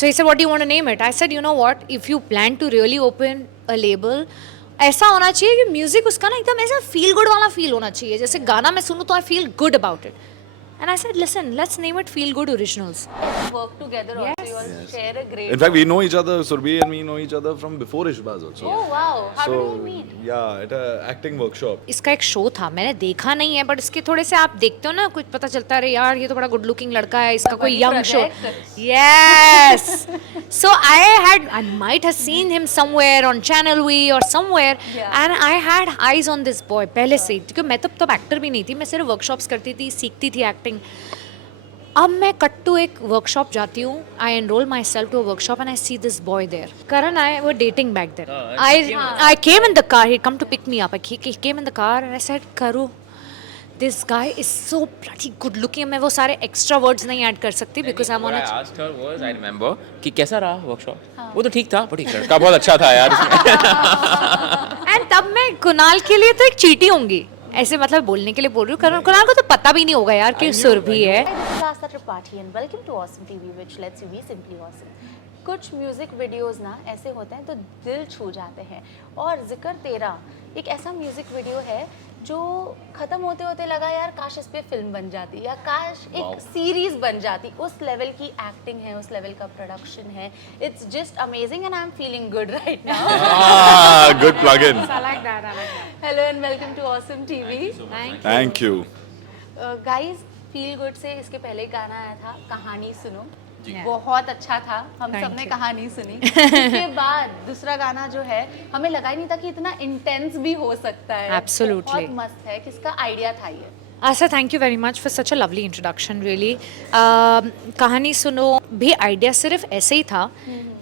So he said, what do you want to name it? I said, you know what, if you plan to really open a label, ऐसा होना चाहिए कि music उसका ना एकदम ऐसा फील गुड वाला फील होना चाहिए, जैसे गाना मैं सुनूं तो I feel good about it. And I said, listen, let's name it Feel Good Originals. Work together also. You all share a great. In fact, we know each other. Surbhi and me know each other from before Ishqbaaz also. Oh wow! How So did you meet? yeah, at a acting workshop. इसका एक show था, मैंने देखा नहीं है, but इसके थोड़े से आप देखते हो ना, कुछ पता चलता है, अरे यार ये तो बड़ा गुड लुकिंग लड़का है, इसका कोई young show. Yes. So I might have seen him somewhere on Channel V or somewhere, and I had eyes on this boy पहले से, क्योंकि मैं तब एक्टर भी नहीं थी, मैं सिर्फ वर्कशॉप्स करती थी, सीखती थी एक्टिंग. अब मैं कट टू एक वर्कशॉप जाती हूँ, I enrol myself to a workshop and I see this boy there. Karan I were dating back there. I came in the car, he come to pick me up, he came in the car and I said, करू, this guy is so bloody good looking. मैं वो सारे extra words नहीं add कर सकती because I am on What I asked her was, I remember कि कैसा रहा वर्कशॉप. वो तो ठीक था, बट लड़का बहुत अच्छा था यार. एंड तब मैं कुणाल के लिए तो एक चीटी होंगी, ऐसे मतलब बोलने के लिए बोल रही हूँ. कुणाल को तो पता भी नहीं होगा यार कि सुरभि है. This is Rasta Tripathi and welcome to Awesome TV, which lets you be simply awesome. कुछ म्यूजिक वीडियोस ना ऐसे होते हैं तो दिल छू जाते हैं, और जिक्र तेरा एक ऐसा म्यूजिक वीडियो है जो खत्म होते होते लगा यार काश इस पे फिल्म बन जाती, या काश एक सीरीज बन जाती. उस लेवल की एक्टिंग है, उस लेवल का प्रोडक्शन है. It's just amazing and I am feeling good right now. Good plug-in. I like that. Hello and welcome to awesome TV. Thank you. Guys, feel good से इसके पहले गाना आया था कहानी सुनो, बहुत अच्छा था, हम सब ने कहानी सुनी. उसके बाद दूसरा गाना जो है, हमें लगा ही नहीं था कि इतना इंटेंस भी हो सकता है. Absolutely. बहुत मस्त है. किसका आइडिया था ये? Asha, thank you very much for such a lovely introduction. Really कहानी सुनो भी आइडिया सिर्फ ऐसे ही था,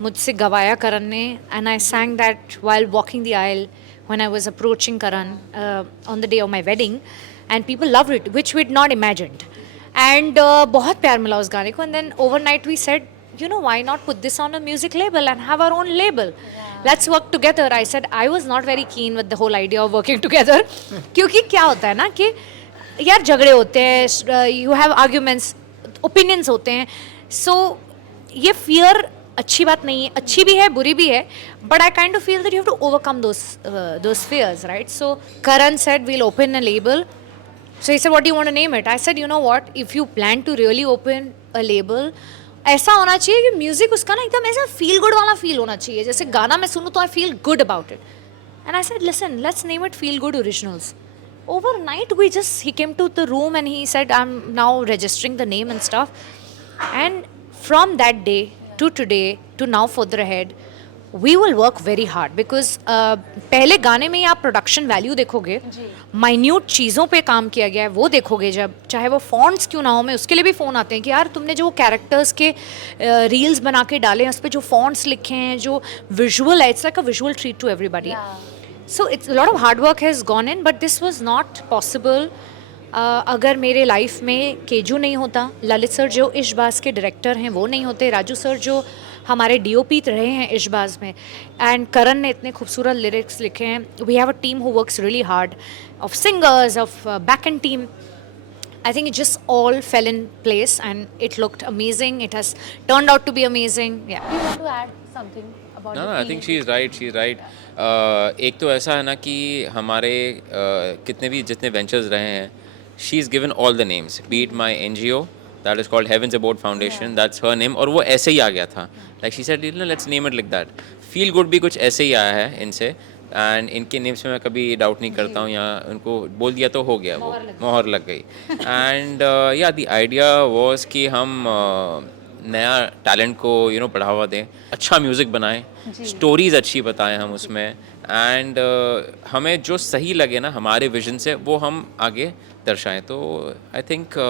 मुझसे गवाया करण ने, and I sang that while walking the aisle when I was approaching Karan on the day of my wedding, and people loved it which we did not imagined. And बहुत प्यार मिला उस गाने को, and then overnight we said, you know, why not put this on a music label and have our own label? Let's work together. I said I was not very keen with the whole idea of working together. क्योंकि क्या होता है ना कि यार झगड़े होते हैं, you have arguments, opinions होते हैं, so ये fear अच्छी बात नहीं है, अच्छी भी है बुरी भी है, but I kind of feel that you have to overcome those fears, right? So Karan said we'll open a label. So he said, what do you want to name it? I said, you know what, if you plan to really open a label, ऐसा होना चाहिए कि music उसका ना एकदम ऐसा feel good वाला feel होना चाहिए, जैसे गाना मैं सुनूं तो I feel good about it. And I said, listen, let's name it feel good originals. Overnight he came to the room and he said, I'm now registering the name and stuff. And from that day to today to now further ahead, we will work very hard because पहले गाने में ही आप production value देखोगे, minute चीज़ों पे काम किया गया है वो देखोगे. जब चाहे वो फॉन्ट्स क्यों ना हो, मैं उसके लिए भी फ़ोन आते हैं कि यार तुमने जो कैरेक्टर्स के रील्स बना के डाले हैं, उस पर जो फॉन्ट्स लिखे हैं, जो विजुअल है, it's like a visual treat to everybody. So it's lot of hard work has gone in, but this was not possible अगर मेरे लाइफ में केजू नहीं होता, ललित सर जो इश्क़बाज़ के डायरेक्टर हैं वो नहीं होते, राजू सर जो हमारे डीओपी रहे हैं इश्क़बाज़ में, एंड करण ने इतने खूबसूरत लिरिक्स लिखे हैं. We have a team who works really hard, of singers, of back end team. I think it just all fell in place and it looked amazing. It has turned out to be amazing. Yeah. Do you want to add something about No, the I think she is right. She is right. एक तो ऐसा है ना कि हमारे कितने भी जितने वेंचर्स रहे हैं, she is given all the names. Be it my NGO, that is called Heavens Abode Foundation. That's her name. और वो ऐसे ही आ गया था. Like she said, let's name it like that. Feel Good भी कुछ ऐसे ही आया है इनसे. एंड इनके नेम्स में मैं कभी डाउट नहीं करता हूँ, या उनको बोल दिया तो हो गया, वो मोहर लग गई. एंड या द आइडिया वाज कि हम नया टैलेंट को बढ़ावा दें, अच्छा म्यूज़िक बनाएं, स्टोरीज़ अच्छी बताएं हम उसमें, एंड हमें जो सही लगे ना हमारे विजन से वो हम आगे दर्शाएं. तो आई थिंक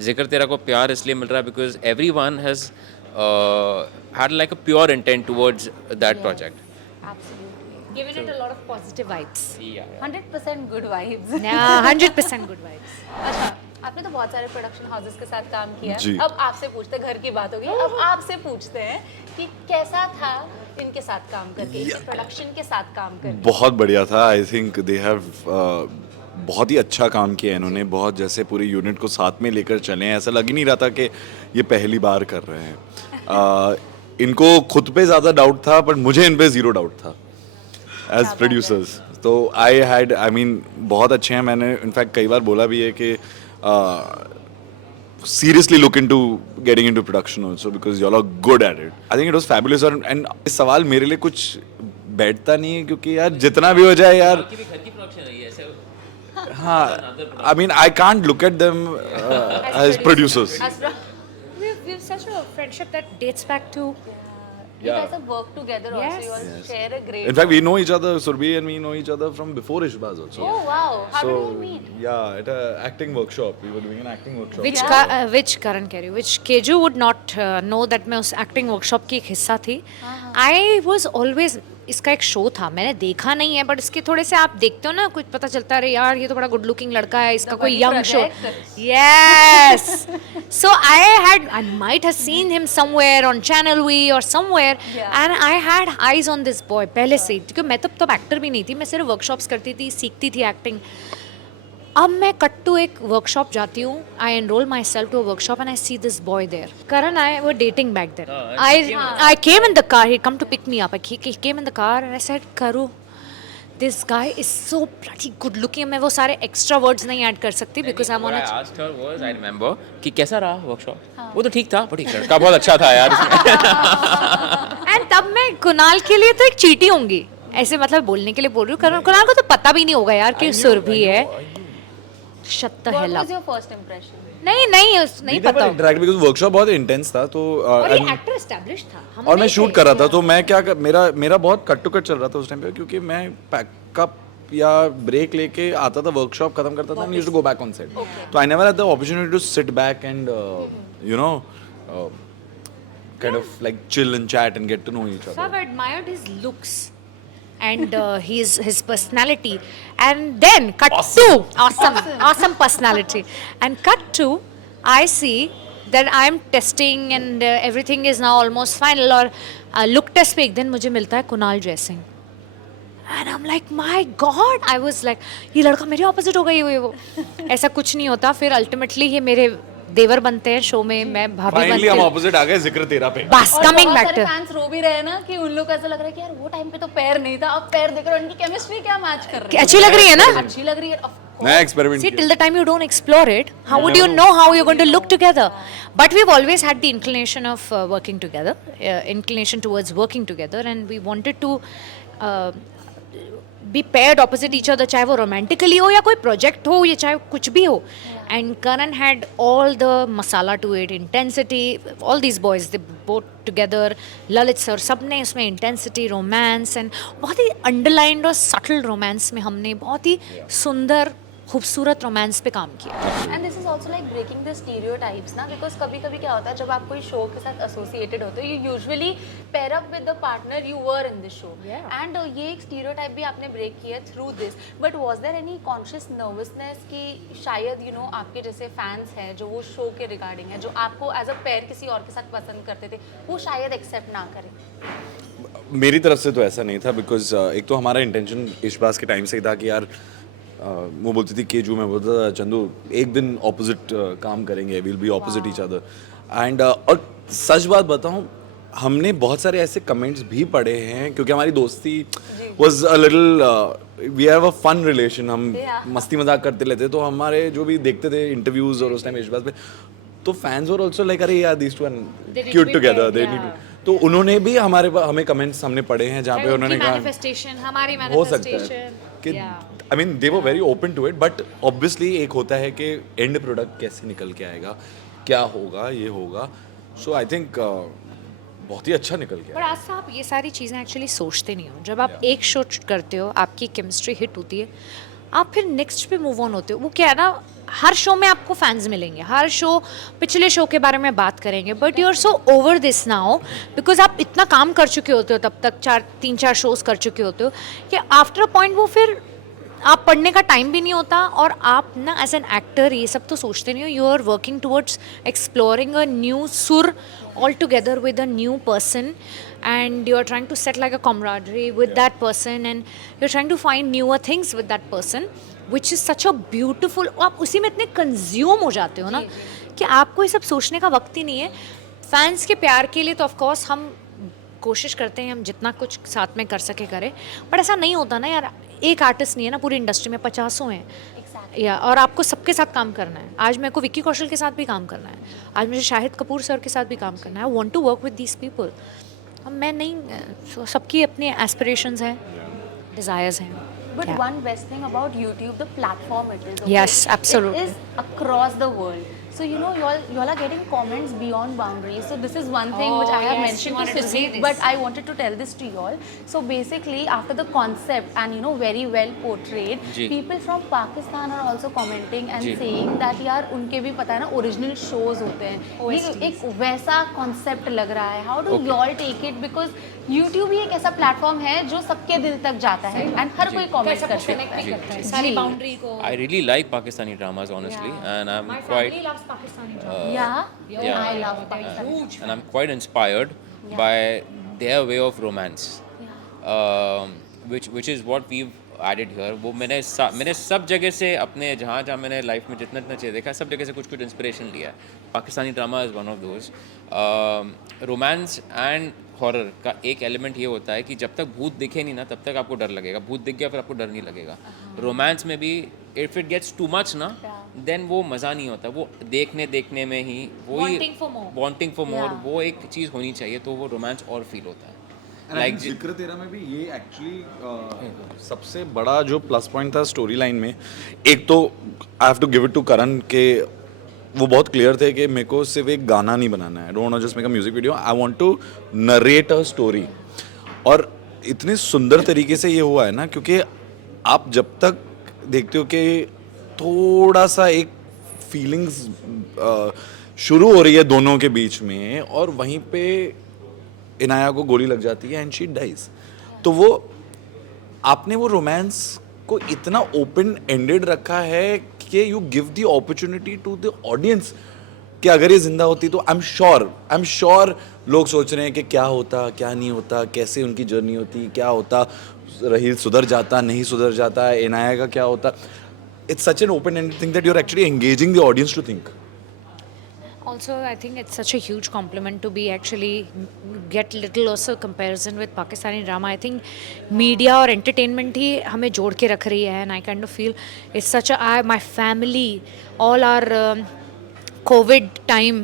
जिक्र तेरा को प्यार इसलिए मिल रहा है because every one has had like a pure intent towards that project. Given it a lot of positive vibes. 100% good vibes. Yeah, 100% good vibes. अच्छा, आपने तो बहुत सारे प्रोडक्शन हाउसेस के साथ काम किया. जी. अब आपसे पूछते हैं, घर की बात होगी, अब आपसे पूछते हैं कि कैसा था इनके साथ काम करके, इस प्रोडक्शन के साथ काम करके. बहुत बढ़िया था. आई थिंक दे हैव बहुत ही अच्छा काम किया इन्होंने. बहुत जैसे पूरी यूनिट को साथ में लेकर चले हैं, ऐसा लग ही नहीं रहा था कि ये पहली बार कर रहे हैं. इनको खुद पे ज़्यादा डाउट था, बट मुझे इन पे ज़ीरो डाउट था एज प्रोड्यूसर्स। तो आई मीन बहुत अच्छे हैं। मैंने इनफैक्ट कई बार बोला भी है कि seriously look into getting into production also because y'all are good at it. I think it was fabulous and इस सवाल मेरे लिए कुछ बैठता नहीं है क्योंकि यार जितना भी हो जाए यार, आपकी भी घर की प्रोडक्शन है ये ऐसे। हाँ, I mean I can't look at them as producers. We've such a friendship that dates back to You guys have worked together also. Yes. You all share a great. In fact, we know each other. Surbhi and me know each other from before Ishqbaaz also. Oh wow! How so did you meet? yeah, at a acting workshop. We were doing an acting workshop. which Karan कह रही हूँ, which Keju would not know that मैं उस acting workshop की एक हिस्सा थी. I was always, इसका एक शो था, मैंने देखा नहीं है, बट इसके थोड़े से आप देखते हो ना, कुछ पता चलता है, अरे यार ये तो बड़ा गुड लुकिंग लड़का है, इसका कोई young show. Yes. So I might have seen him somewhere on Channel V or somewhere, and I had eyes on this boy पहले से, क्योंकि मैं तब एक्टर भी नहीं थी, मैं सिर्फ वर्कशॉप्स करती थी, सीखती थी एक्टिंग. अब मैं कट टू एक वर्कशॉप जाती हूँ, I enrol myself to a workshop and I see this boy there. Karan and I were dating back then. I came in the car, he come to pick me up. He came in the car and I said, Karu, this guy is so bloody good looking. मैं वो सारे extra words नहीं add कर सकती because I'm on What a... I asked her was, I remember कि कैसा रहा workshop? वो तो ठीक था, बट एक लड़का बहुत अच्छा था यार उसमें. And तब मैं कुणाल के लिए तो एक चीटी होंगी, ऐसे मतलब बोलने के लिए बोल रही हूँ. कुणाल को तो पता भी नहीं होगा यार कि सुरभि है. Shut the What hell up. was your first impression? नहीं पता. इंटरेक्ट बिकॉज वर्कशॉप बहुत इंटेंस था, तो और ये एक्टर एस्टैब्लिश था. हम और मैं नहीं शूट थे. कर रहा था, तो मैं क्या मेरा बहुत कट टू कट चल रहा था उस टाइम पे, क्योंकि मैं पैकअप या ब्रेक लेके आता था, वर्कशॉप खत्म करता था, used to go back on set. तो I never had the opportunity to sit back and you know kind of like chill and chat and get to know each So other. I've admired his looks and his personality, and then cut to awesome personality, and cut to I see that I'm testing and everything is now almost final, और look test पे एक दिन मुझे मिलता है Kunal Jaisingh, and I'm like my god, I was like ये लड़का मेरे ऑपोजिट हो गई वो. ऐसा कुछ नहीं होता. फिर अल्टीमेटली ये मेरे देवर बनते हैं शो में, मैं भाभी फाइनली बनती हम हूँ. ऑपोजिट आ गए जिक्र तेरा पे. बस और कमिंग बहुत बैक सारे टू फैंस रो भी रहे हैं ना कि उन लोग को ऐसा लग रहा है कि यार वो टाइम पे तो पैर नहीं था, अब पैर देख रहे हो, उनकी केमिस्ट्री क्या मैच कर रही है. अच्छी लग रही है ना. अच्छी लग रही है. Of course. नया experiment See, till the time you don't explore it, how would you know how you're going to look together? But we've always had the inclination of working together, inclination towards working together, and we wanted to be paired opposite each other, चाहे वो romantically हो या कोई project हो या चाहे कुछ भी हो. And Karan had all the masala to it, intensity. All these boys, they both together. Lalit sir, सबने इसमें intensity, romance, and बहुत ही underlined और subtle romance में हमने बहुत ही सुंदर खूबसूरत रोमांस पे काम किया. And this is also like breaking the stereotypes ना, बिकॉज कभी कभी क्या होता है जब आप कोई शो के साथ एसोसिएटेड होते हो, you usually pair up with the partner you were in this show, एंड ये एक स्टीरियोटाइप भी आपने ब्रेक किया through this. But was there any conscious nervousness कि शायद यू नो आपके जैसे फैंस हैं जो वो शो के रिगार्डिंग है, जो आपको एज अ पेयर किसी और के साथ पसंद करते थे, वो शायद एक्सेप्ट ना करें? मेरी तरफ से तो ऐसा नहीं था, बिकॉज एक तो हमारा इंटेंशन इश्क़बाज़ के टाइम से ही था कि यार वो बोलती थी केजू, मैं बोलता था चंदू एक दिन ऑपोजिट काम करेंगे, will be opposite each other. And और सच बात बताऊं, हमने बहुत सारे ऐसे कमेंट्स भी पढ़े हैं, क्योंकि हमारी दोस्ती was a little, we have a fun relation, हम मस्ती मजाक करते लेते, तो हमारे जो भी देखते थे इंटरव्यूज और उस टाइम इश्क़बाज़ पे, तो फैंस वर आल्सो लाइक अरे यार these two are cute together, they need. तो उन्होंने भी हमें कमेंट्स हमने पढ़े हैं जहाँ पे उन्होंने कहा हमारी हो सकता है कि I mean they were very open to it, but obviously एक होता है कि एंड प्रोडक्ट कैसे निकल के आएगा, क्या होगा, ये होगा. सो आई थिंक बहुत ही अच्छा निकल गया. पर आज आप ये सारी चीज़ें एक्चुअली सोचते नहीं हो. जब आप एक शो करते हो, आपकी केमिस्ट्री हिट होती है, आप फिर नेक्स्ट पे मूव ऑन होते हो. वो क्या है ना, हर शो में आपको फैंस मिलेंगे, हर शो पिछले शो के बारे में बात करेंगे, but you are so over this now, because आप इतना काम कर चुके होते हो, तब तक 3-4 शोज कर चुके होते हो कि आफ्टर अ पॉइंट वो फिर आप पढ़ने का टाइम भी नहीं होता, और आप ना एज एन एक्टर ये सब तो सोचते नहीं हो. You are working towards exploring a new सुर all together with a new person, and you are trying to set like a camaraderie with that person, and you're trying to find newer things with that person, which is such a beautiful. आप उसी में इतने consume हो जाते हो ना कि आपको ये सब सोचने का वक्त ही नहीं है. फैंस के प्यार के लिए तो ऑफ कोर्स हम कोशिश करते हैं हम जितना कुछ साथ में कर सके करें, बट ऐसा नहीं होता ना यार, एक आर्टिस्ट नहीं है ना पूरी इंडस्ट्री में, 50 हैं या, और आपको सबके साथ काम करना है। आज मेरे को विक्की कौशल के साथ भी काम करना है, आज मुझे शाहिद कपूर सर के साथ भी काम करना है। I want to work with these people. अब मैं नहीं, सबकी अपनी एस्पिरेशंस हैं, डिज़ायर्स हैं। But one best thing about YouTube, the platform it is. Okay? Yes, absolutely. It is across the world. So you know, y'all are getting comments beyond boundaries. So this is one thing which I have yes, mentioned you wanted to to say Surbhi, this. but I wanted to tell this to y'all. So basically, after the concept and you know very well portrayed, ji. people from Pakistan are also commenting and ji. saying that यार उनके भी पता है ना original shows होते हैं. OSTs. एक वैसा concept लग रहा है. How do Okay. y'all take it? Because YouTube ही एक ऐसा प्लेटफॉर्म है जो सबके दिल तक जाता है एंड हर कोई कमेंट कर सकता है. करता है सारी बाउंड्री को। I really like Pakistani dramas, honestly, and I'm My quite family loves Pakistani drama. Yeah, I love Pakistan. and I'm quite inspired by their way of romance, which is what we've added here. वो मैंने सब जगह से अपने जहाँ मैंने life में जितना चीज़ देखा, सब जगह से कुछ इंस्पिरेशन लिया है. Pakistani drama is one of those. Romance and horror का एक एलिमेंट ये होता है कि जब तक भूत दिखे नहीं ना तब तक आपको डर लगेगा. भूत दिख गया फिर आपको डर नहीं लगेगा. रोमांस में भी if it gets too much ना देन वो मज़ा नहीं होता. वो देखने में ही वही वांटिंग फॉर मोर वो एक चीज़ होनी चाहिए, तो वो रोमांस और फील होता है. लाइक जिक्र तेरा में भी ये एक्चुअली सबसे बड़ा जो प्लस पॉइंट था स्टोरी लाइन में, एक तो I have to give it to Karan के वो बहुत क्लियर थे कि मेरे को सिर्फ एक गाना नहीं बनाना है, don't just make a music video, I want to narrate a story. और इतने सुंदर तरीके से ये हुआ है ना, क्योंकि आप जब तक देखते हो कि थोड़ा सा एक फीलिंग्स शुरू हो रही है दोनों के बीच में और वहीं पे इनाया को गोली लग जाती है एंड शी डाइज, तो वो आपने वो रोमांस को इतना ओपन एंडेड रखा है कि you give the opportunity to the audience कि अगर ये जिंदा होती तो आई एम श्योर लोग सोच रहे हैं कि क्या होता क्या नहीं होता, कैसे उनकी जर्नी होती, क्या होता, रहील सुधर जाता नहीं सुधर जाता, इनाया का क्या होता. It's such an open ended thing that you are actually engaging the audience to think. Also, I think it's such a huge compliment to be actually get little also comparison with Pakistani drama. I think media और entertainment ही हमें जोड़ के रख रही है, and I kind of feel it's such a my family, all our COVID time,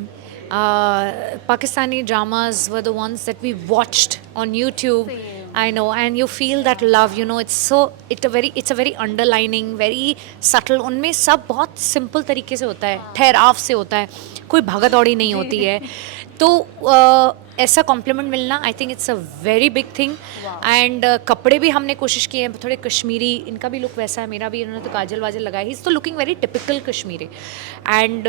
Pakistani dramas were the ones that we watched on YouTube. I know, and you feel that love, you know, it's a very underlining, very subtle. उनमें सब बहुत simple तरीके से होता है, ठहराव से होता है, कोई भागा दौड़ी नहीं होती है. तो ऐसा कॉम्प्लीमेंट मिलना, I think it's a very big thing. And कपड़े भी हमने कोशिश किए हैं थोड़े कश्मीरी, इनका भी लुक वैसा है, मेरा भी, इन्होंने तो काजल वाजल लगाई, ही इज़ तो looking very typical Kashmiri. And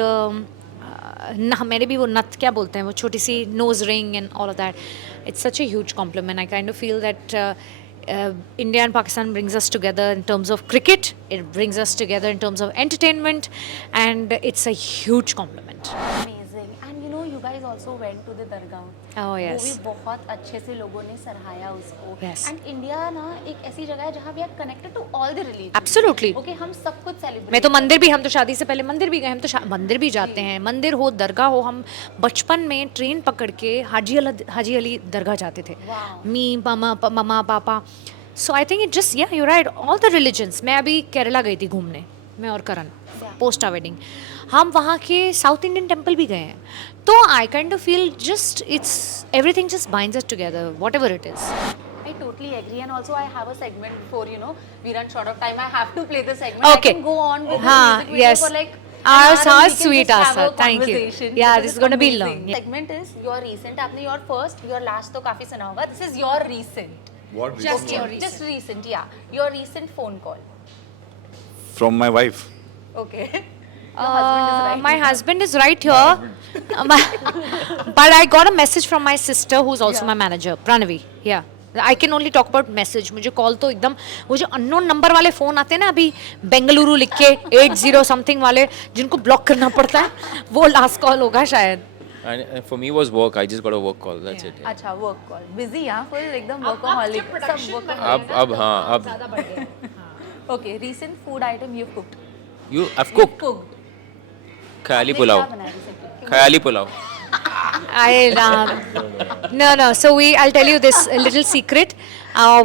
ना मैंने भी वो नथ क्या बोलते हैं, वो छोटी सी nose ring and all of that. It's such a huge compliment. I kind of feel that India and Pakistan brings us together in terms of cricket, it brings us together in terms of entertainment, and it's a huge compliment. Amazing. And you know, you guys also went to the Dargah. Oh yes. वो भी बहुत अच्छे से लोगों ने सराहाया उसको. Yes. And India ना एक ऐसी जगह है जहाँ we are connected to all the religions. Absolutely. Okay, हम सब कुछ celebrate. मैं तो मंदिर भी, हम तो शादी से पहले मंदिर भी गए, हम तो मंदिर भी जाते हैं, मंदिर हो दरगाह हो. हम बचपन में ट्रेन पकड़ के हाजी अली दरगाह जाते थे, मी ममा पापा. सो आई थिंक इट जस्ट या you right, all the religions. मैं अभी केरला गई थी घूमने, मैं और करण, पोस्ट वेडिंग, हम वहाँ के साउथ इंडियन टेम्पल भी गए हैं. तो आई kind of feel just it's everything just binds us together what ever it is. I totally agree, and also I have a segment for, you know, we run short of time. I have to play the segment. Okay. I can go on with the हाँ, music video yes. for like How an hour and we can sweet, just have Asa. a Thank you. conversation. Yeah, Because this is it's going to be amazing. long. Yeah. Segment is your recent. आपने your first, your last तो काफी सुना होगा. This is your recent. What Just your Just recent, yeah. Your recent phone call. From my wife. Okay. Your husband is right. My husband is right here. But I got a message from my sister who's also my manager, Pranavi. Yeah. I can only talk about message. मुझे call तो एकदम, वो जो unknown number वाले phone आते हैं ना अभी, बेंगलुरु लिख के 80 समथिंग वाले, जिनको ब्लॉक करना पड़ता है, वो लास्ट कॉल होगा शायद. And for me was work. I just got a work call. That's it. अच्छा, work call. Busy यहाँ full एकदम workaholic. सब workaholic. अब हाँ अब ज़्यादा बढ़ गया. Okay, recent food item you've cooked. I've You've cooked cooked. ख्याली आपने पुलाव. क्या बनाया recently? Khyali pulao. No. So I'll tell you this little secret.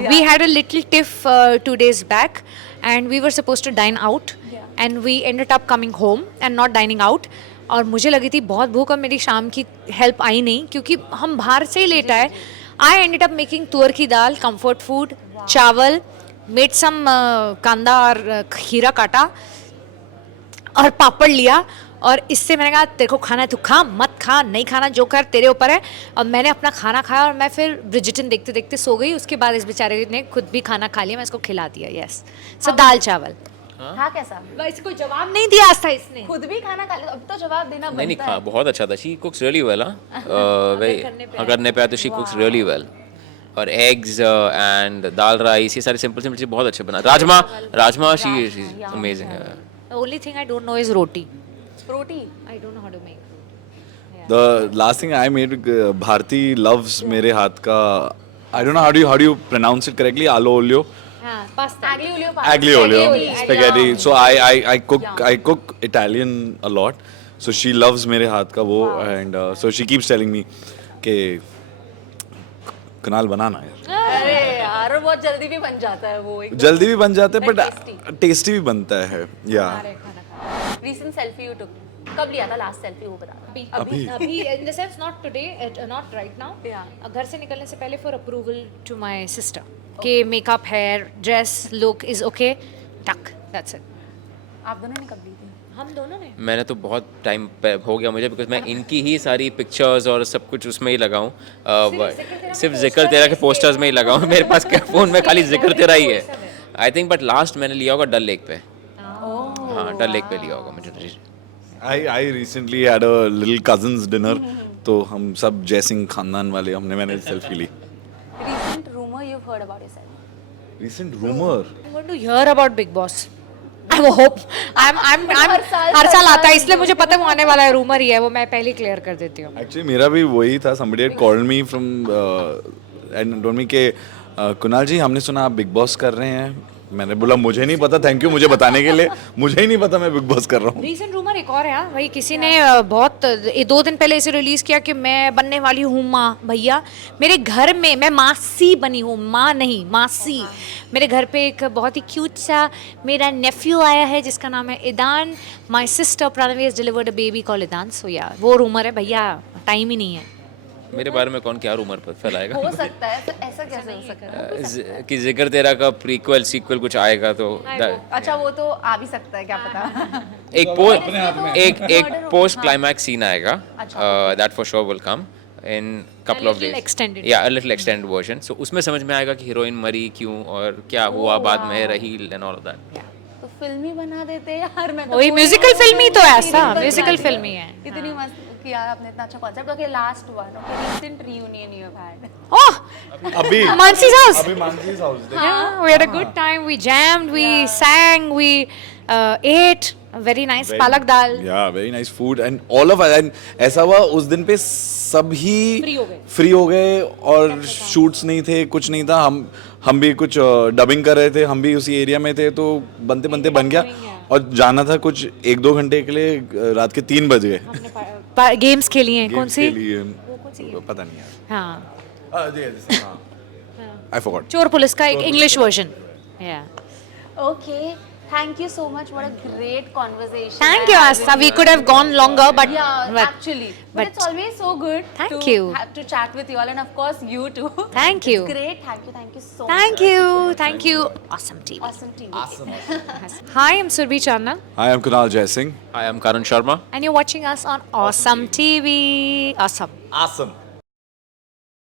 We had a little tiff 2 days back, and we were supposed to dine out, and we ended up coming home and not dining out. और मुझे लगी थी बहुत भूख और मेरी शाम की हेल्प आई नहीं क्योंकि हम बाहर से ही लेट आए. I ended up making तुअर की दाल, comfort food, चावल, made some कांदा और खीरा काटा और पापड़ लिया. और इससे मैंने कहा तेरे को खाना है तू खा, मत खा, नहीं खाना जो कर तेरे ऊपर है. और मैंने अपना खाना खाया और मैं फिर ब्रिजिटन देखते देखते सो गई. उसके बाद इस बेचारे ने खुद भी खाना खा लिया, मैं इसको खिला दिया. यस, सो दाल चावल. था कैसा? इसको जवाब नहीं दिया आज था इसने. खुद भी खाना खा लिया, अब तो जवाब देना बनता नहीं है. खा बहुत अच्छा था. She कुक्स really well. करने पे आया तो शी कुक्स रियली वेल. और एग्स एंड दाल राइस ये सारी सिंपल चीज़ बहुत अच्छे बना. Rajma she amazing. The only thing I don't know is roti. Roti. I don't know how to make. The last thing I made, Bharti loves मेरे हाथ का. I don't know how do you pronounce it correctly. Aloo olio. हाँ, pasta. Aglio olio, spaghetti. So I cook Italian a lot. So she loves मेरे हाथ का वो, and so she keeps telling me कि कुणाल बनाना यार. अरे यार बहुत जल्दी भी बन जाता है वो. जल्दी भी बन जाता है but tasty भी बनता है. Yeah. Recent selfie you took. कब लिया था लास्ट सेल्फी वो बता. अभी in the sense not today, not right now. घर से निकलने से पहले for approval to my sister. कि makeup, hair, dress, look is okay. Tuck. That's it. आप दोनों ने कब ली थी? हम दोनों ने. मैंने तो बहुत टाइम हो गया मुझे बिकॉज मैं इनकी ही सारी पिक्चर्स और सब कुछ उसमें ही लगाऊं. सिर्फ जिक्र तेरा के पोस्टर्स में ही लगाऊं. मेरे पास फ़ोन में खाली जिक्र तेरा ही है. आई थिंक बट लास्ट मैंने लिया होगा डल लेक पे. हाँ डल लेक पे लिया होगा मुझे. I recently had a little cousins dinner. तो हम सब जयसिंह खानदान वाले मैंने selfie Lee. Recent rumor you've heard about yourself. Recent rumor. I'm going to hear about Big Boss. I hope. I'm हर साल आता है इसलिए मुझे पता है वो आने वाला है. रूमर ही है वो, मैं पहले क्लियर कर देती हूँ. Actually मेरा भी वही था. Somebody had called me from and told me कि कुणाल जी हमने सुना आप बिग बॉस कर रहे हैं. मैंने बोला मुझे नहीं पता, थैंक यू मुझे बताने के लिए. मुझे ही नहीं पता मैं बिग बॉस कर रहा हूँ. रीसेंट रूमर एक और है भाई, किसी ने बहुत 2 दिन पहले इसे रिलीज किया कि मैं बनने वाली हूँ माँ. भैया मेरे घर में मैं मासी बनी हूँ, माँ नहीं मासी. मेरे घर पे एक बहुत ही क्यूट सा मेरा नेफ्यू आया है जिसका नाम है Idan. My sister Pranavi has delivered a baby called Idan. So yeah वो रूमर है भैया, टाइम ही नहीं है. मेरे बारे में कौन क्या रूमर पर फैलाएगा. हो सकता है तो ऐसा कैसे हो सकता है कि जिक्र तेरा का प्रीक्वल सीक्वल कुछ आएगा तो. अच्छा वो तो आ भी सकता है, क्या पता. एक पोस्ट क्लाइमैक्स सीन आएगा. That for sure will come in couple of days. Extended. Yeah, a little extended version. So उसमें समझ में आएगा कि हीरोइन मरी क्यों और क्या हुआ बाद में, रही and all of that. तो फिल्म ही बना देते यार. मैं तो वही म्यूजिकल फिल्म ही तो ऐसा म्यूजिकल फिल्म ही है. इतनी मस्त किया आपने, इतना अच्छा concept. Okay last one. Okay recent reunion you have had. Oh, अभी Mansi's house. अभी मानसी's house. Yeah, we had a good time. We jammed, we sang, we ate. Very nice palak dal. Yeah, very nice food and all of us. And ऐसा हुआ उस दिन पे सभी free हो गए और शूट्स नहीं थे, कुछ नहीं था. हम भी कुछ डबिंग कर रहे थे, हम भी उसी एरिया में थे. तो बनते बनते बन गया और जाना था कुछ 1-2 घंटे के लिए. रात के 3 बज गए. गेम्स खेली हैं. कौन सी? पता नहीं यार. हाँ, I forgot. चोर पुलिस का एक English version. Okay, thank you so much. What a great conversation. Thank you, Asta. We could have gone longer, but Actually, but it's always so good. Thank to you. Have to chat with you all, and of course you too. Thank you. It's great. Thank you so much. Thank you. Awesome TV. Awesome TV. Hi, I'm Surbhi Chandna, Hi, I'm Kunal Jaisingh. I am Karan Sharma. and you're watching us on Awesome TV. Awesome. Awesome.